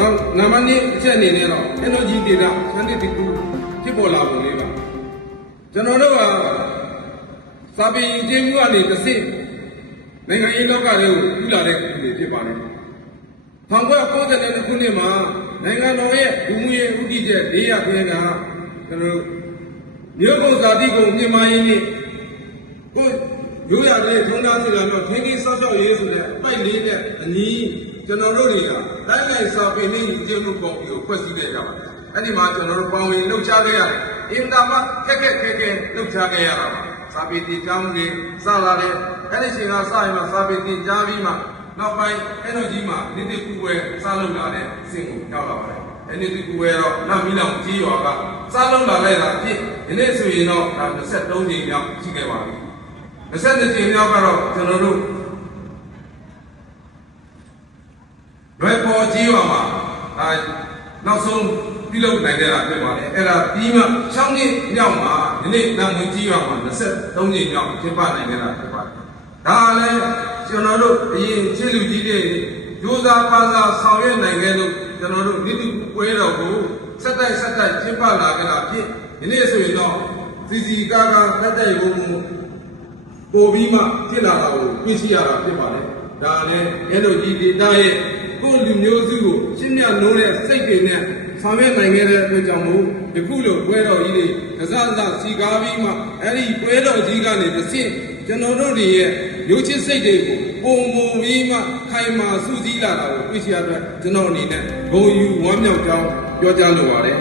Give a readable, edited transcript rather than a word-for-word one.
နောက်နံပါတ်2အချက်အနေနဲ့တော့ energy data စနစ်တခုဖြစ်ပေါ်လာပုံလေးပါကျွန်တော်တို့ကစာပေယဉ်ကျေးမှုကနေတစ်ဆင့်နိုင်ငံရေးလောကတွေကိုပြုလာတဲ့လူတွေဖြစ်ပါတယ်1992ခုနှစ်မှာနိုင်ငံတော်ရဲ့လူမှုရေးဥပဒေချက်၄00ခန်းကကျွန်တော်မြို့ကုန်ဇာတိကုန်မြင့်မားရေးနဲ့ကိုရိုးရတဲ့ထုံးသားစီလာတော့ခင်းခင်းဆောက်ရှောက်ရေးဆိုတဲ့အပိုက်လေးနဲ့အညီကျွန်တော်တို့တွေကတိုင်းတိုင်းစာပေနဲ့ကျေမှုကော်မတီကိုဖွဲ့စည်းခဲ့ကြပါတယ်အဲ့ဒီမှာကျွန်တော်တို့ပေါဝင်လှုပ်ရှားခဲ့ရတယ်အင်တာမခက်လှုပ်ရှားခဲ့ရတာပါစာပေတည်ကြောင်းတွေစလာတဲ့အဲ့ဒီချိန်ကစရင်မှစာပေတည်ကြားပြီးမှနောက်ပိုင်း energy မှာနေ့တစ်ခုပဲစလုပ်လာတဲ့အဆင့်ကိုရောက်လာပါတယ်အဲ့ဒီတစ်ခုပဲတော့နောက်မီးလောင်ကြီးရွာကစလုပ်လာလိုက်တာဖြစ်ဒီနေ့ဆိုရင်တော့23ကြိမ်မြောက်ရှိခဲ့ပါပြီ22ကြိမ်မြောက်ကတော့ကျွန်တော်တို့လွယ်ပေါ်ကြီးရွာမှာနောက်ဆုံးပြုလုပ်နိုင်ကြတာဖြစ်ပါတယ်အဲ့ဒါပြီးမှ6နှစ်မြောက်မှာဒီနေ့တန်ခွင်ကြီးရွာမှာ23ကြိမ်မြောက်ကျင်းပနိုင်ကြတာဖြစ်ပါတယ်ဒါလည်းကျွန်တော်တို့အရင်ချစ်လူကြီးတွေဒုစားပါစားဆောင်ရွက်နိုင်ခဲ့လို့ကျွန်တော်တို့ဒီတိပွဲတော်ကိုဆက်တိုက်ကျင်းပလာကြတာဖြစ်ဒီနေ့ဆိုရင်တော့စီကာတက်တဲ့ရုံပို့ပြီးမှဖြစ်လာတာကိုသိရှိရတာဖြစ်ပါတယ်ဒါလည်းenergy data ရဲ့ကိုလူမျိုးစုကိုရှင်းမြနိုးတဲ့စိတ်တွေနဲ့ဆောင်ရွက်နိုင်ခဲ့တဲ့အတွက်ကြောင့်မို့ဒီခုလိုပွဲတော်ကြီးတွေကစားစီကားပြီးမှအဲ့ဒီပွဲတော်ကြီးကနေတစ်ဆင့်ကျွန်တော်တို့တွေရဲ့မျိုးချစ်စိတ်တွေကိုပုံမူပြီးမှခိုင်မာစုစည်းလာတာကိုသိရှိရတဲ့ကျွန်တော်အနေနဲ့ဂုဏ်ယူဝမ်းမြောက်ကြောင်းပြောကြားလိုပါတယ်